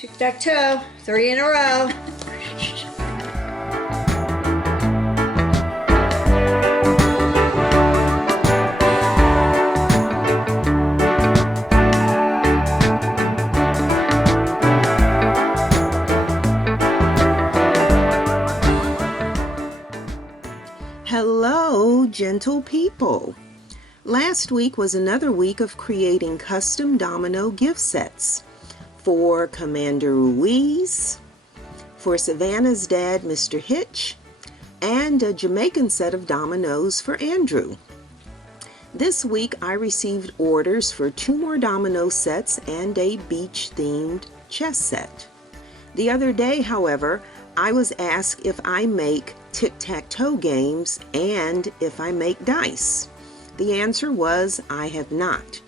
Tic Tac Toe, 3 in a row. Hello, gentle people. Last week was another week of creating custom domino gift sets for Commander Ruiz, for Savannah's dad, Mr. Hitch, and a Jamaican set of dominoes for Andrew. This week I received orders for 2 more domino sets and a beach-themed chess set. The other day, however, I was asked if I make Tic Tac Toe games and if I make dice. The answer was I have not.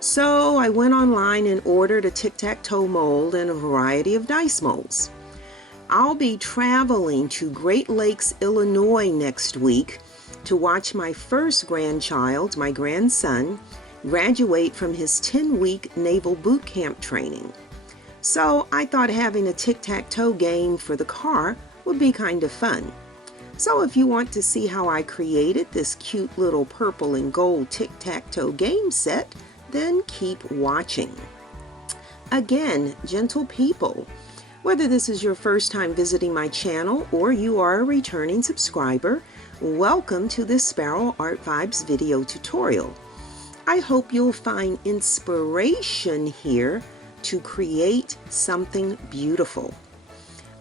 So I went online and ordered a Tic Tac Toe mold and a variety of dice molds. I'll be traveling to Great Lakes, Illinois next week to watch my first grandchild, my grandson, graduate from his 10-week naval boot camp training. So I thought having a Tic Tac Toe game for the car would be kind of fun. So if you want to see how I created this cute little purple and gold Tic Tac Toe game set, then keep watching. Again, gentle people, whether this is your first time visiting my channel or you are a returning subscriber, welcome to this Sparrow Art Vibes video tutorial. I hope you'll find inspiration here to create something beautiful.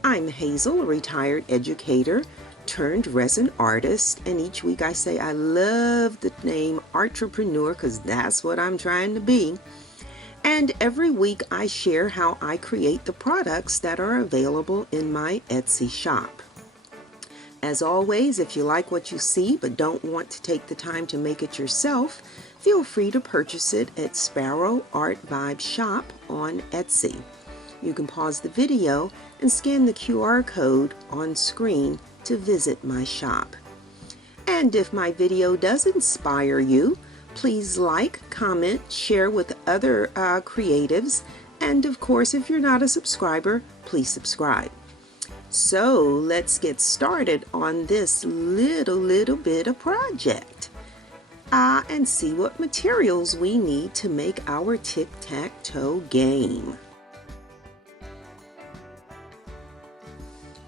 I'm Hazel, a retired educator turned resin artist, and each week I say I love the name entrepreneur because that's what I'm trying to be. And every week I share how I create the products that are available in my Etsy shop. As always, if you like what you see but don't want to take the time to make it yourself, feel free to purchase it at Sparrow Art Vibes Shop on Etsy. You can pause the video and scan the QR code on screen to visit my shop. And if my video does inspire you, please like, comment, share with other creatives, and of course, if you're not a subscriber, please subscribe. So let's get started on this little bit of project and see what materials we need to make our Tic Tac Toe game.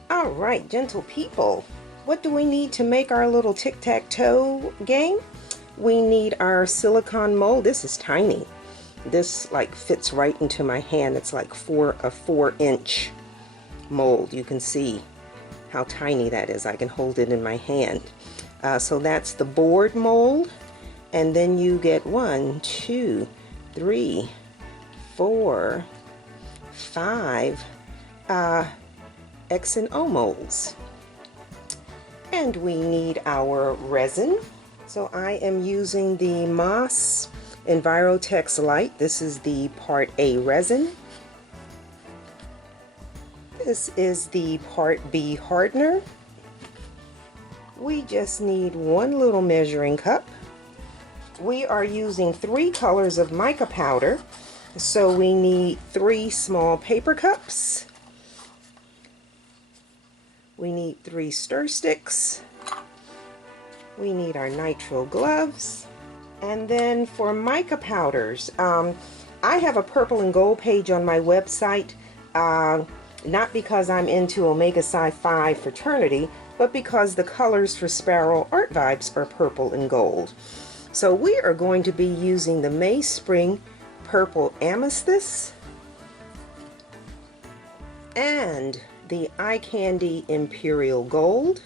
All right, gentle people, what do we need to make our little Tic Tac Toe game? We need our silicone mold. This is tiny. This like fits right into my hand. It's like a 4-inch mold. You can see how tiny that is. I can hold it in my hand. So that's the board mold. And then you get 1, 2, 3, 4, 5 X and O molds. And we need our resin. So I am using the Moss Envirotex Light. This is the Part A resin. This is the Part B hardener. We just need 1 little measuring cup. We are using 3 colors of mica powder. So we need 3 small paper cups. We need 3 stir sticks. We need our nitrile gloves. And then for mica powders, I have a purple and gold page on my website, not because I'm into Omega Psi Phi fraternity, but because the colors for Sparrow Art Vibes are purple and gold. So we are going to be using the May Spring Purple Amethyst and the Eye Candy Imperial Gold,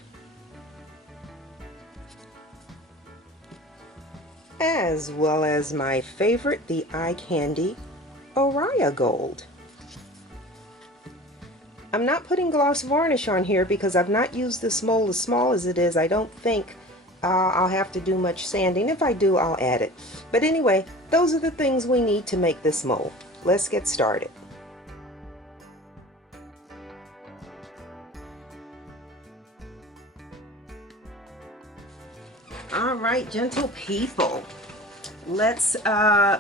as well as my favorite, the Eye Candy Oriya Gold. I'm not putting gloss varnish on here because I've not used this mold as small as it is. I don't think I'll have to do much sanding. If I do, I'll add it. But anyway, those are the things we need to make this mold. Let's get started. All right, gentle people, let's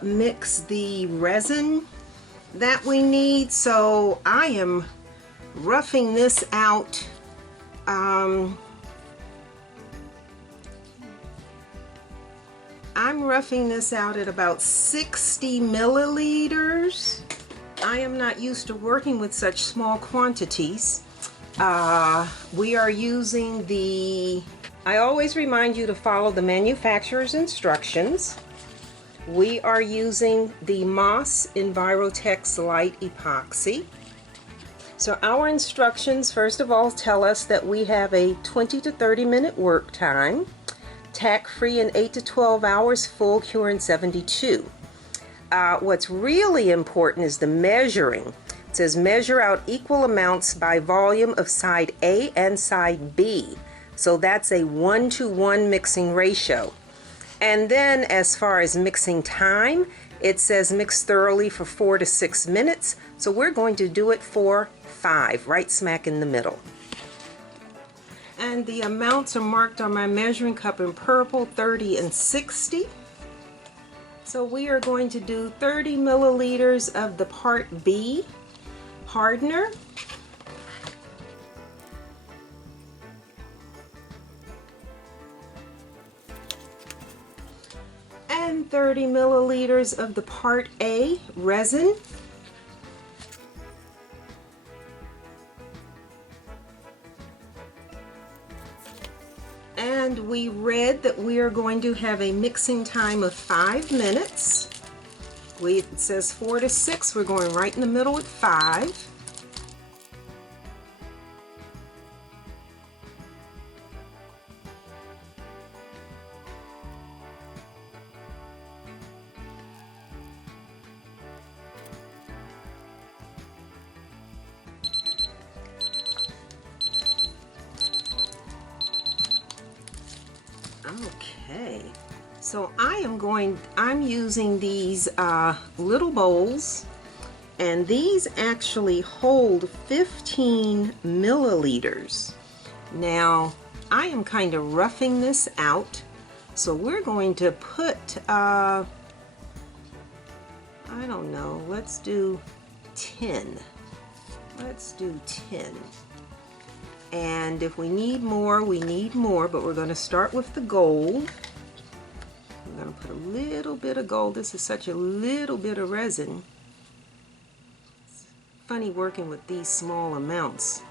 mix the resin that we need. So I am roughing this out. I'm roughing this out at about 60 milliliters. I am not used to working with such small quantities. We are using the, I always remind you to follow the manufacturer's instructions. We are using the Moss Envirotex Light Epoxy. So our instructions, first of all, tell us that we have a 20 to 30 minute work time, tack free in 8 to 12 hours, full cure in 72. What's really important is the measuring. It says measure out equal amounts by volume of side A and side B. So that's a 1-to-1 mixing ratio. And then as far as mixing time, it says mix thoroughly for 4 to 6 minutes. So we're going to do it for 5, right smack in the middle. And the amounts are marked on my measuring cup in purple, 30 and 60. So we are going to do 30 milliliters of the Part B hardener. And 30 milliliters of the Part A resin. And we read that we are going to have a mixing time of 5 minutes. It says 4 to 6. We're going right in the middle at 5. Okay, so I'm using these little bowls, and these actually hold 15 milliliters. Now, I am kind of roughing this out, so we're going to put, I don't know, let's do 10. Let's do 10. And if we need more, we need more, but we're going to start with the gold. I'm going to put a little bit of gold. This is such a little bit of resin. It's funny working with these small amounts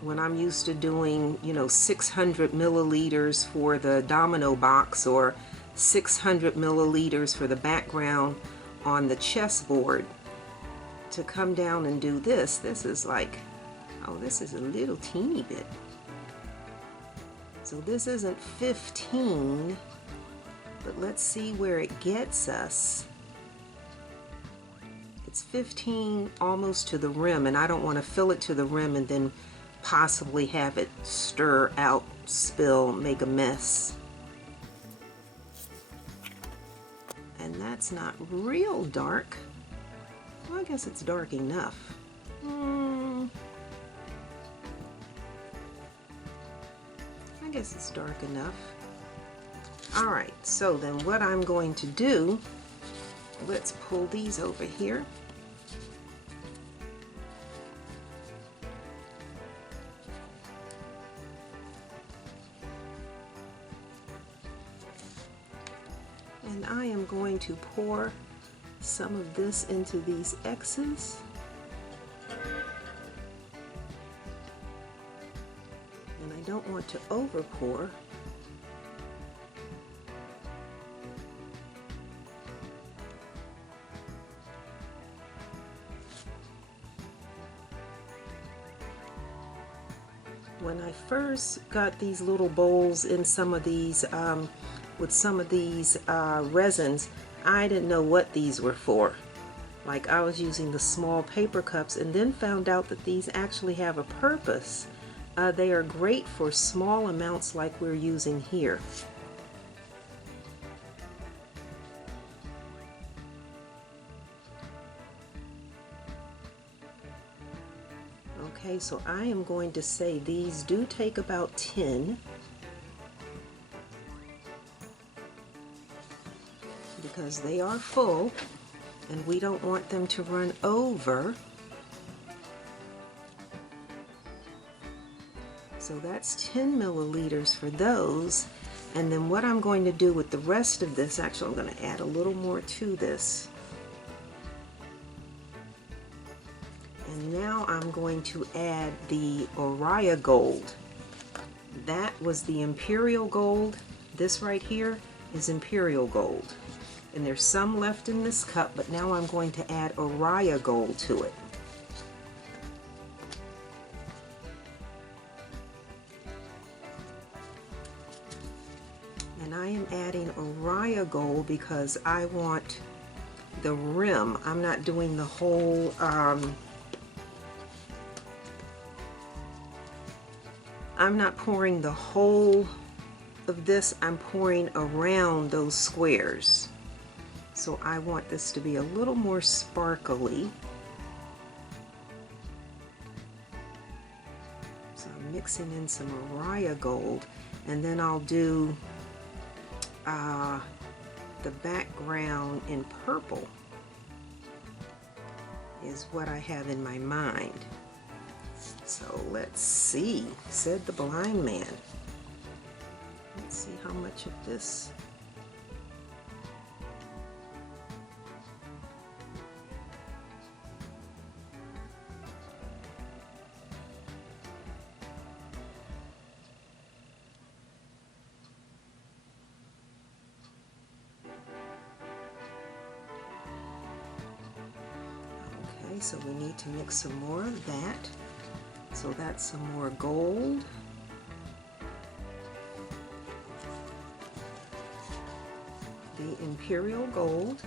when I'm used to doing, 600 milliliters for the domino box or 600 milliliters for the background on the chessboard. To come down and do this, this is like, oh, this is a little teeny bit. So this isn't 15, but let's see where it gets us. It's 15 almost to the rim, and I don't want to fill it to the rim and then possibly have it stir out, spill, make a mess. And that's not real dark. Well, I guess it's dark enough. I guess it's dark enough. Alright, so then what I'm going to do, let's pull these over here. And I am going to pour some of this into these X's. And I don't want to over pour. When I first got these little bowls in some of these, with some of these resins, I didn't know what these were for. Like, I was using the small paper cups and then found out that these actually have a purpose. They are great for small amounts like we're using here. Okay, so I am going to say these do take about 10. Because they are full. and we don't want them to run over. So that's 10 milliliters for those. And then what I'm going to do with the rest of this, actually I'm going to add a little more to this. And now I'm going to add the Oriya Gold. That was the Imperial Gold. This right here is Imperial Gold. And there's some left in this cup, but now I'm going to add Oriya Gold to it. And I am adding Oriya Gold because I want the rim. I'm not doing the whole, I'm not pouring the whole of this, I'm pouring around those squares. So I want this to be a little more sparkly. So I'm mixing in some Oriya Gold, and then I'll do the background in purple is what I have in my mind. So let's see, said the blind man. Let's see how much of this. Okay, so we need to mix some more of that. So that's some more gold. The Imperial Gold.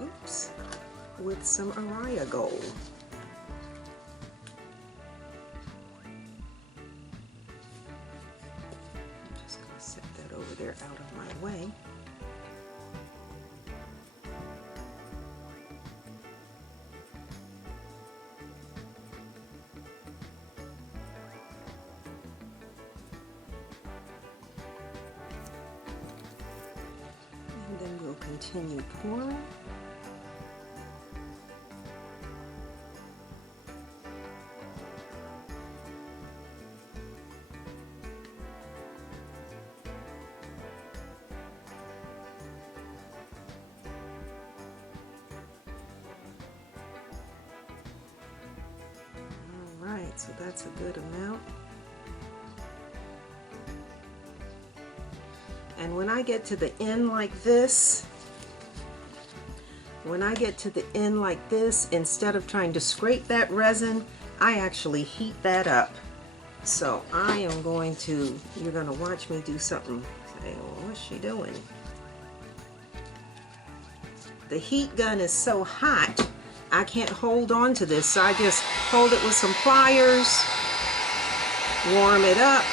Oops. With some Oriya Gold. I'm just going to set that over there out of my way. And then we'll continue pouring. Alright, so that's a good amount. And when I get to the end like this, instead of trying to scrape that resin, I actually heat that up. So I am going to, you're going to watch me do something. Say, well, what's she doing? The heat gun is so hot, I can't hold on to this, so I just hold it with some pliers, warm it up.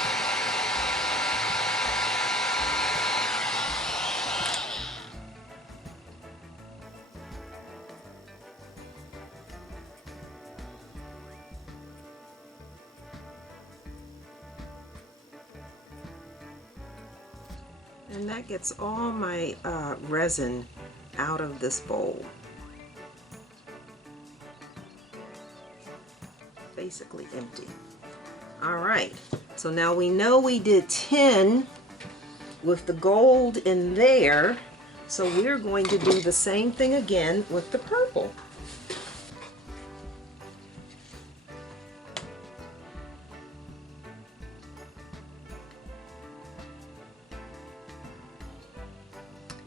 And that gets all my resin out of this bowl. Basically empty. Alright, so now we know we did 10 with the gold in there, so we're going to do the same thing again with the purple.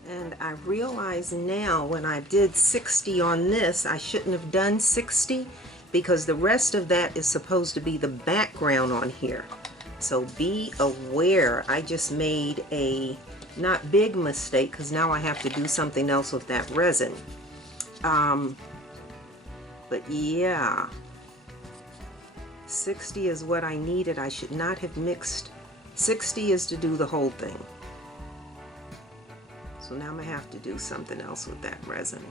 And I realize now when I did 60 on this, I shouldn't have done 60 because the rest of that is supposed to be the background on here. So be aware, I just made a not big mistake because now I have to do something else with that resin. But yeah, 60 is what I needed. I should not have mixed. 60 is to do the whole thing. So now I'm going to have to do something else with that resin.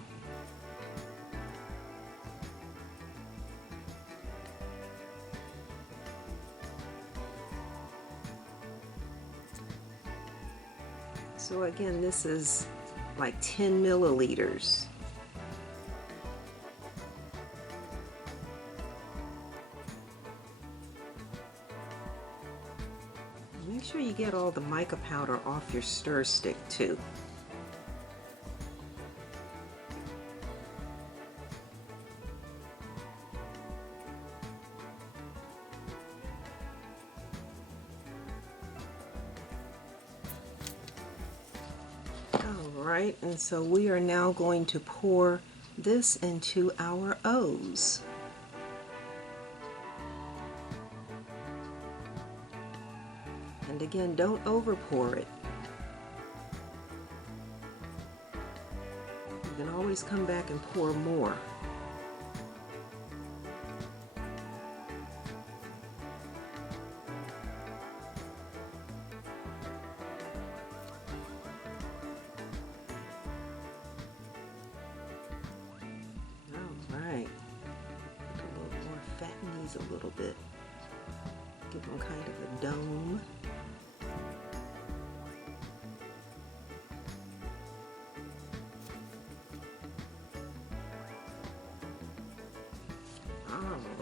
So again, this is like 10 milliliters. Make sure you get all the mica powder off your stir stick too. Alright, and so we are now going to pour this into our O's. And again, don't over pour it. You can always come back and pour more. Alright, a little more, fatten these a little bit. Give them kind of a dome.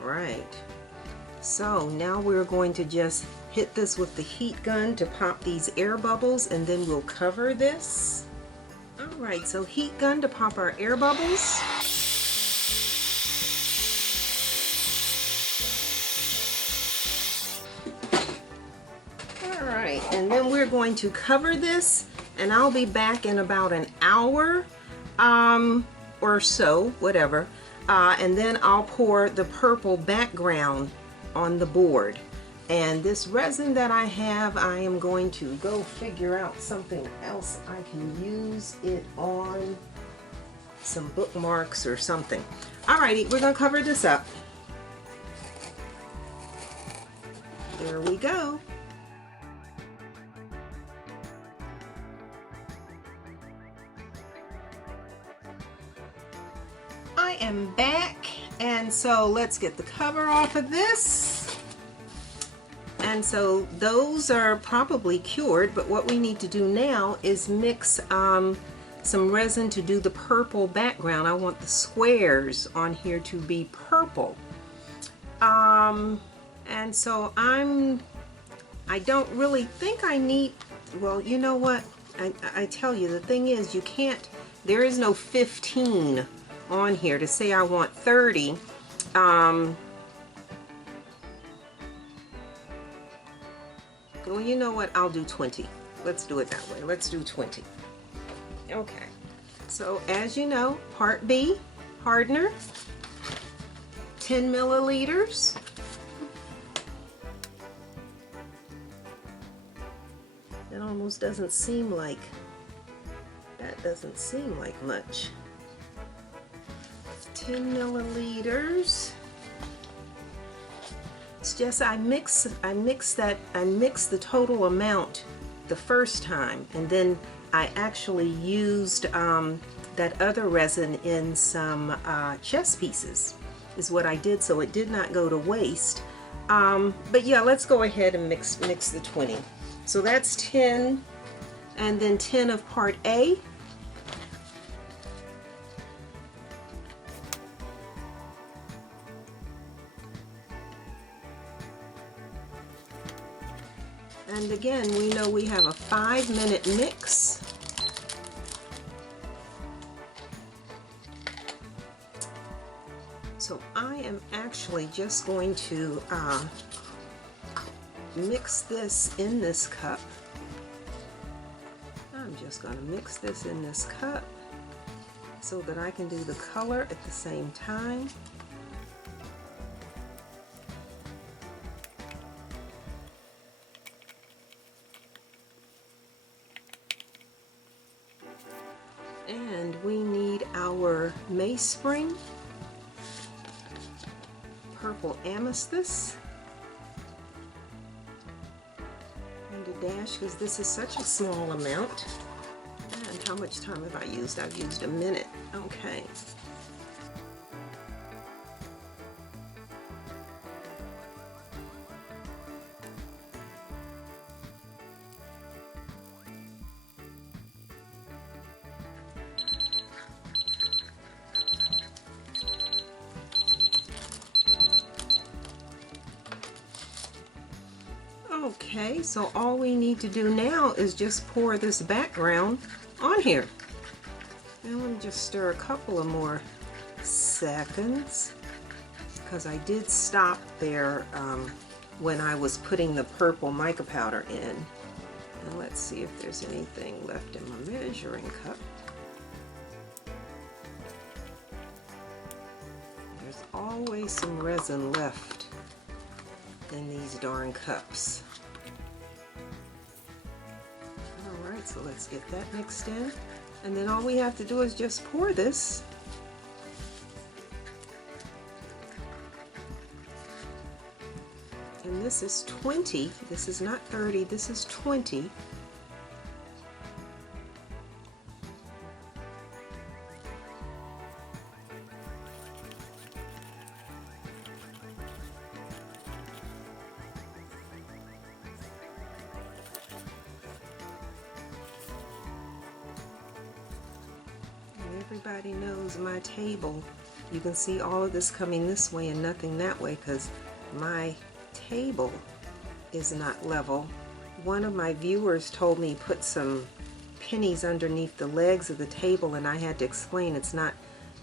Alright, so now we're going to just hit this with the heat gun to pop these air bubbles, and then we'll cover this. Alright, so heat gun to pop our air bubbles. Alright, and then we're going to cover this, and I'll be back in about an hour or so, whatever. And then I'll pour the purple background on the board. And this resin that I have, I am going to go figure out something else I can use it on, some bookmarks or something. Alrighty, we're going to cover this up. There we go. I am back, and so let's get the cover off of this. And so those are probably cured, but what we need to do now is mix some resin to do the purple background. I want the squares on here to be purple. And so I don't really think I need, well, you know what, I tell you, the thing is, you can't, there is no 15 on here to say I want 30. Well, you know what, I'll do 20. Let's do it that way. Let's do 20. Okay, so as you know, part B, hardener, 10 milliliters. It almost doesn't seem like, that doesn't seem like much. 10 milliliters. It's just I mix the total amount the first time, and then I actually used that other resin in some chess pieces is what I did, so it did not go to waste. But yeah, let's go ahead and mix the 20. So that's 10, and then 10 of part A. And again, we know we have a 5-minute mix. So I am actually just going to mix this in this cup. I'm just going to mix this in this cup so that I can do the color at the same time. And we need our mainspring, purple amethyst, and a dash, because this is such a small amount. And how much time have I used? I've used a minute. Okay. Okay, so all we need to do now is just pour this background on here. And let me just stir a couple of more seconds, because I did stop there when I was putting the purple mica powder in. And let's see if there's anything left in my measuring cup. There's always some resin left in these darn cups. Alright, so let's get that mixed in. And then all we have to do is just pour this. And this is 20. This is not 30, this is 20. Everybody knows my table. You can see all of this coming this way and nothing that way because my table is not level. One of my viewers told me put some pennies underneath the legs of the table, and I had to explain it's not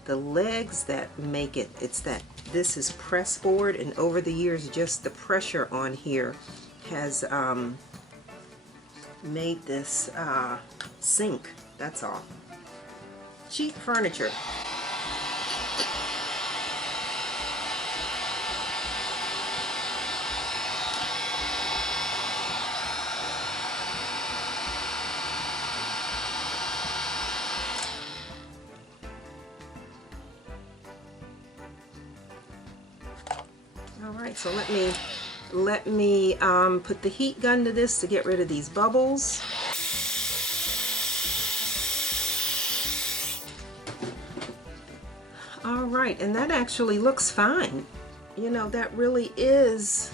the legs that make it, it's that this is press board, and over the years just the pressure on here has made this sink, that's all. Cheap furniture. All right, so let me put the heat gun to this to get rid of these bubbles. All right, and that actually looks fine. You know, that really is,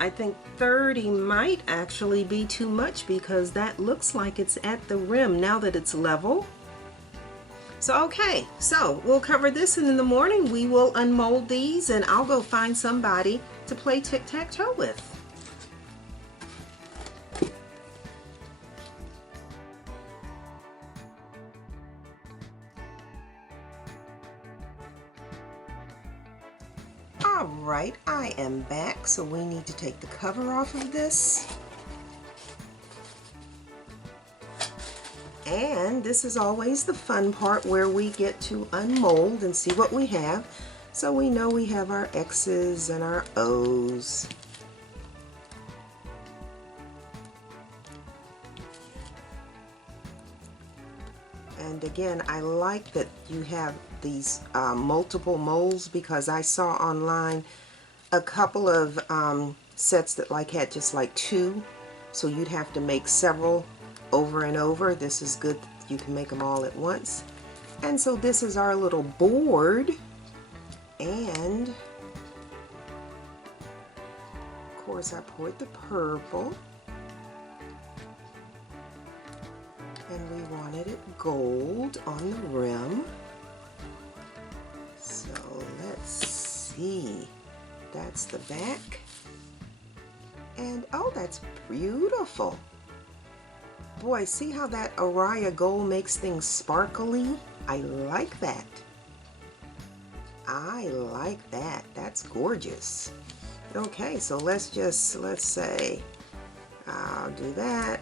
I think 30 might actually be too much because that looks like it's at the rim now that it's level. So okay, so we'll cover this, and in the morning we will unmold these, and I'll go find somebody to play tic-tac-toe with. Alright, I am back, so we need to take the cover off of this. And this is always the fun part where we get to unmold and see what we have. So we know we have our X's and our O's. And again, I like that you have these multiple molds, because I saw online a couple of sets that had just like 2, so you'd have to make several over and over. This is good, you can make them all at once. And so this is our little board, and of course I poured the purple, and we wanted it gold on the rim. So let's see, that's the back, and oh, that's beautiful. Boy, see how that Araya gold makes things sparkly? I like that. I like that. That's gorgeous. Okay, so let's say, I'll do that,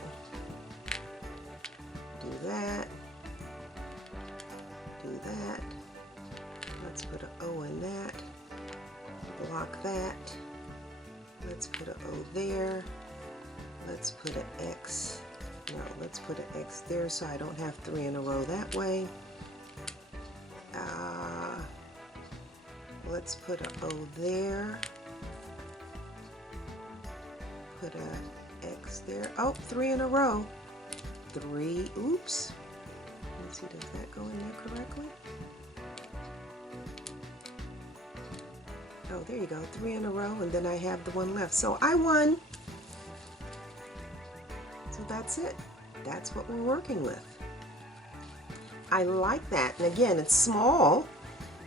do that, do that. Let's put an O in that, block that. Let's put an O there. Let's put an X. No, let's put an X there so I don't have 3 in a row that way. Let's put an O there. Put an X there. Oh, 3 in a row. 3, oops. Let's see, does that go in there correctly? Oh, there you go, 3 in a row, and then I have the one left. So I won. So that's it. That's what we're working with. I like that. And again, it's small,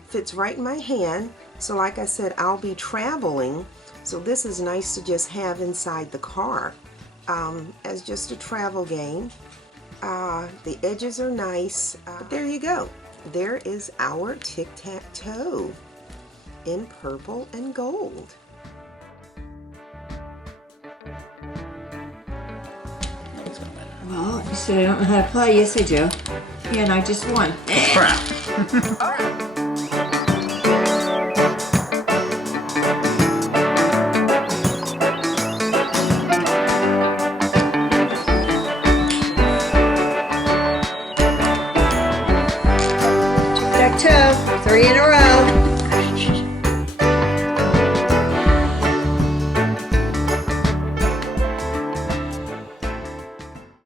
fits right in my hand. So like I said, I'll be traveling. So this is nice to just have inside the car as just a travel game. The edges are nice. There you go. There is our Tic Tac Toe in purple and gold. Well, you said I don't know how to play. Yes, I do. Yeah, and I just won. Crap.